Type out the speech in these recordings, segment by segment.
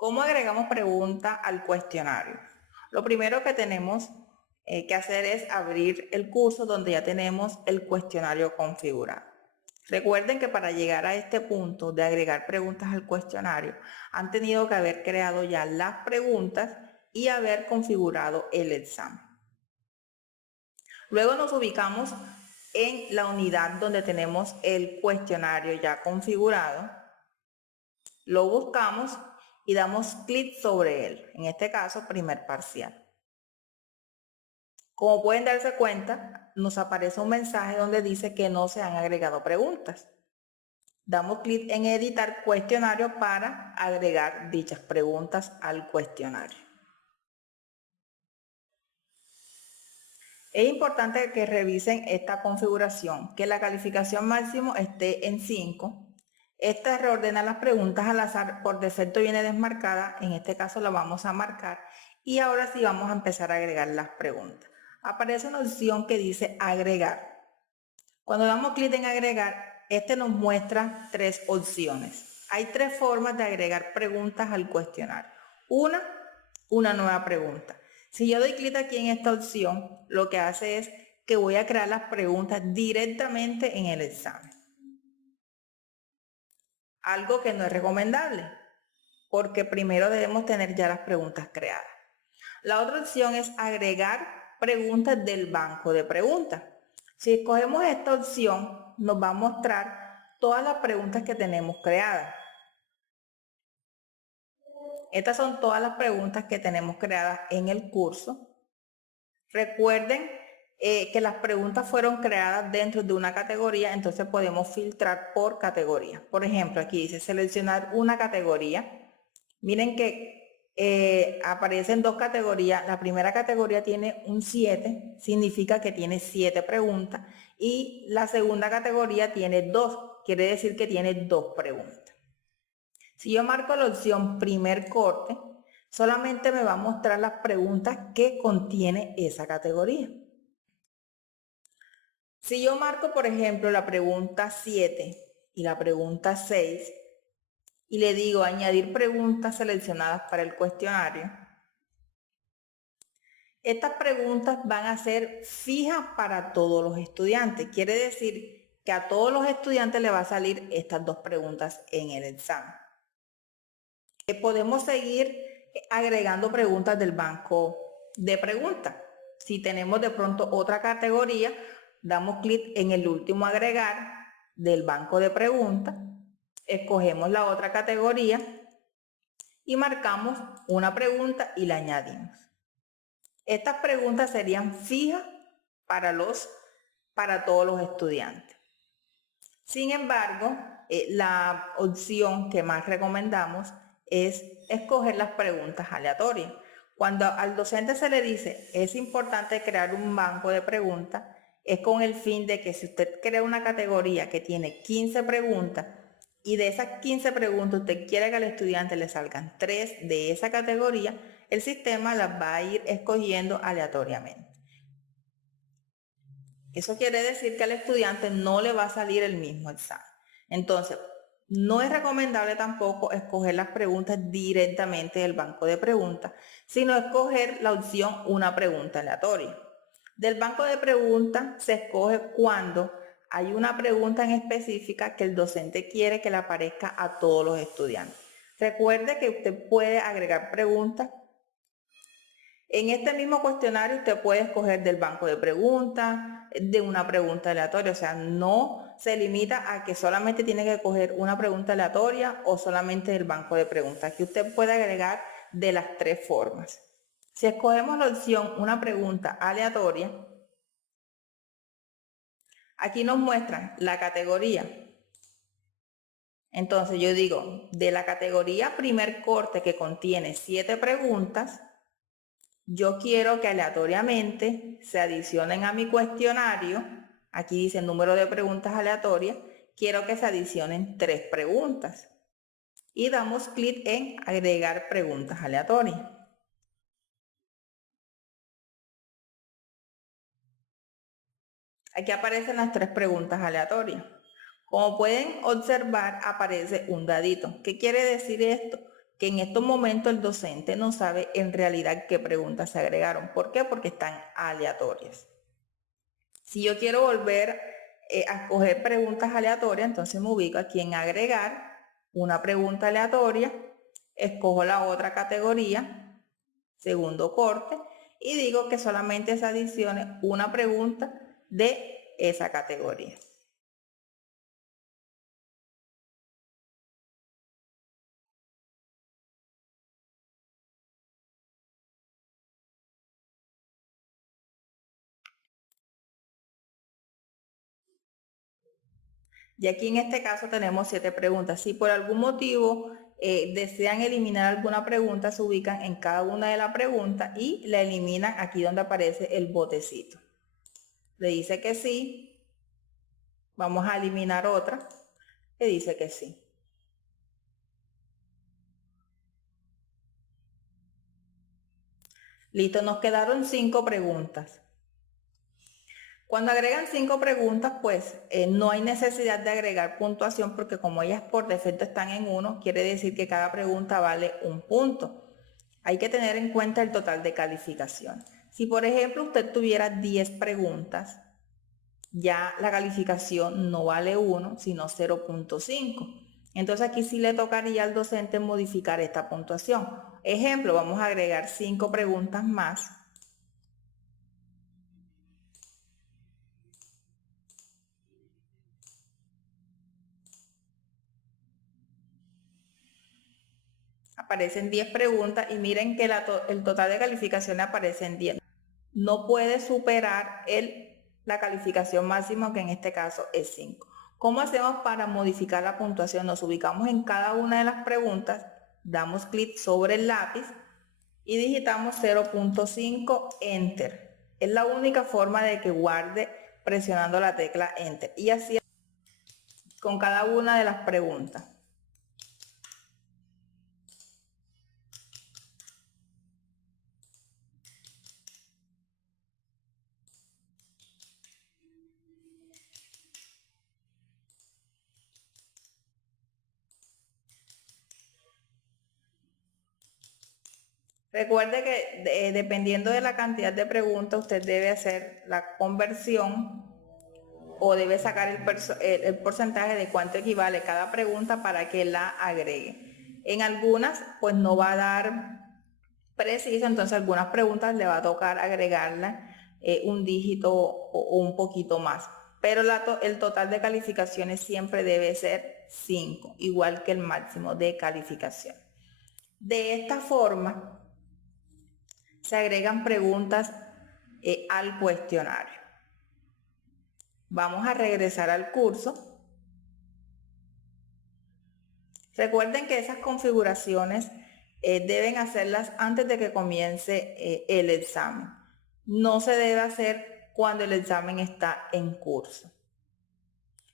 ¿Cómo agregamos preguntas al cuestionario? Lo primero que tenemos que hacer es abrir el curso donde ya tenemos el cuestionario configurado. Recuerden que para llegar a este punto de agregar preguntas al cuestionario, han tenido que haber creado ya las preguntas y haber configurado el examen. Luego nos ubicamos en la unidad donde tenemos el cuestionario ya configurado. Lo buscamos y damos clic sobre él, en este caso primer parcial. Como pueden darse cuenta, nos aparece un mensaje donde dice que no se han agregado preguntas. Damos clic en editar cuestionario para agregar dichas preguntas al cuestionario. Es importante que revisen esta configuración, que la calificación máximo esté en 5. Esta reordena las preguntas al azar, por defecto viene desmarcada, en este caso la vamos a marcar y ahora sí vamos a empezar a agregar las preguntas. Aparece una opción que dice agregar. Cuando damos clic en agregar, este nos muestra tres opciones. Hay tres formas de agregar preguntas al cuestionario. Una nueva pregunta. Si yo doy clic aquí en esta opción, lo que hace es que voy a crear las preguntas directamente en el examen. Algo que no es recomendable, porque primero debemos tener ya las preguntas creadas. La otra opción es agregar preguntas del banco de preguntas. Si escogemos esta opción, nos va a mostrar todas las preguntas que tenemos creadas. Estas son todas las preguntas que tenemos creadas en el curso. Recuerden que las preguntas fueron creadas dentro de una categoría, entonces podemos filtrar por categoría. Por ejemplo, aquí dice seleccionar una categoría. Miren que aparecen dos categorías. La primera categoría tiene un 7, significa que tiene 7 preguntas. Y la segunda categoría tiene 2, quiere decir que tiene 2 preguntas. Si yo marco la opción primer corte, solamente me va a mostrar las preguntas que contiene esa categoría. Si yo marco, por ejemplo, la pregunta 7 y la pregunta 6 y le digo añadir preguntas seleccionadas para el cuestionario, estas preguntas van a ser fijas para todos los estudiantes. Quiere decir que a todos los estudiantes les va a salir estas dos preguntas en el examen. Podemos seguir agregando preguntas del banco de preguntas. Si tenemos de pronto otra categoría, damos clic en el último agregar del banco de preguntas, escogemos la otra categoría y marcamos una pregunta y la añadimos. Estas preguntas serían fijas para todos los estudiantes. Sin embargo, la opción que más recomendamos es escoger las preguntas aleatorias. Cuando al docente se le dice es importante crear un banco de preguntas, es con el fin de que si usted crea una categoría que tiene 15 preguntas y de esas 15 preguntas usted quiere que al estudiante le salgan 3 de esa categoría, el sistema las va a ir escogiendo aleatoriamente. Eso quiere decir que al estudiante no le va a salir el mismo examen. Entonces, no es recomendable tampoco escoger las preguntas directamente del banco de preguntas, sino escoger la opción una pregunta aleatoria. Del banco de preguntas se escoge cuando hay una pregunta en específica que el docente quiere que le aparezca a todos los estudiantes. Recuerde que usted puede agregar preguntas. En este mismo cuestionario usted puede escoger del banco de preguntas, de una pregunta aleatoria, o sea, no se limita a que solamente tiene que coger una pregunta aleatoria o solamente del banco de preguntas. Aquí usted puede agregar de las tres formas. Si escogemos la opción una pregunta aleatoria, aquí nos muestran la categoría. Entonces yo digo, de la categoría primer corte que contiene 7 preguntas, yo quiero que aleatoriamente se adicionen a mi cuestionario, aquí dice número de preguntas aleatorias, quiero que se adicionen 3 preguntas. Y damos clic en agregar preguntas aleatorias. Aquí aparecen las 3 preguntas aleatorias. Como pueden observar, aparece un dadito. ¿Qué quiere decir esto? que en estos momentos el docente no sabe en realidad qué preguntas se agregaron. ¿Por qué? Porque están aleatorias. Si yo quiero volver a escoger preguntas aleatorias, entonces me ubico aquí en agregar una pregunta aleatoria, escojo la otra categoría, segundo corte, y digo que solamente se adicione una pregunta de esa categoría. Y aquí en este caso tenemos 7 preguntas. Si por algún motivo desean eliminar alguna pregunta, se ubican en cada una de las preguntas y la eliminan aquí donde aparece el botecito. Le dice que sí. Vamos a eliminar otra. Le dice que sí. Listo, nos quedaron 5 preguntas. Cuando agregan 5 preguntas, pues no hay necesidad de agregar puntuación porque como ellas por defecto están en 1, quiere decir que cada pregunta vale un punto. Hay que tener en cuenta el total de calificación. Si por ejemplo usted tuviera 10 preguntas, ya la calificación no vale 1, sino 0.5. Entonces aquí sí le tocaría al docente modificar esta puntuación. Ejemplo, vamos a agregar 5 preguntas más. Aparecen 10 preguntas y miren que el total de calificación aparece en 10. No puede superar la calificación máxima, que en este caso es 5. ¿Cómo hacemos para modificar la puntuación? Nos ubicamos en cada una de las preguntas, damos clic sobre el lápiz y digitamos 0.5 Enter. Es la única forma de que guarde presionando la tecla Enter. Y así con cada una de las preguntas. Recuerde que dependiendo de la cantidad de preguntas, usted debe hacer la conversión o debe sacar el porcentaje de cuánto equivale cada pregunta para que la agregue. En algunas, pues no va a dar preciso, entonces algunas preguntas le va a tocar agregarla un dígito o un poquito más. Pero el total de calificaciones siempre debe ser 5, igual que el máximo de calificación. De esta forma, se agregan preguntas al cuestionario. Vamos a regresar al curso. Recuerden que esas configuraciones deben hacerlas antes de que comience el examen. No se debe hacer cuando el examen está en curso.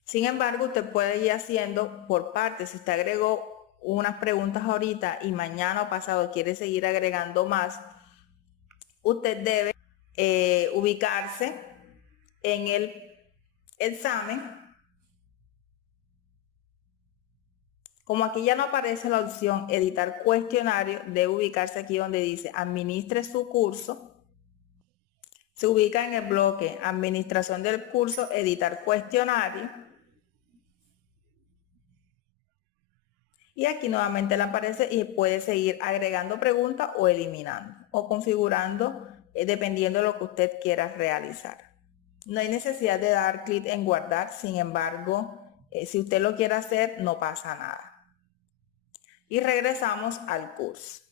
Sin embargo, usted puede ir haciendo por partes. Si usted agregó unas preguntas ahorita y mañana o pasado quiere seguir agregando más, usted debe ubicarse en el examen. Como aquí ya no aparece la opción editar cuestionario, debe ubicarse aquí donde dice administre su curso. Se ubica en el bloque administración del curso, editar cuestionario. Y aquí nuevamente le aparece y puede seguir agregando preguntas o eliminando o configurando dependiendo de lo que usted quiera realizar. No hay necesidad de dar clic en guardar, sin embargo, si usted lo quiere hacer, no pasa nada. Y regresamos al curso.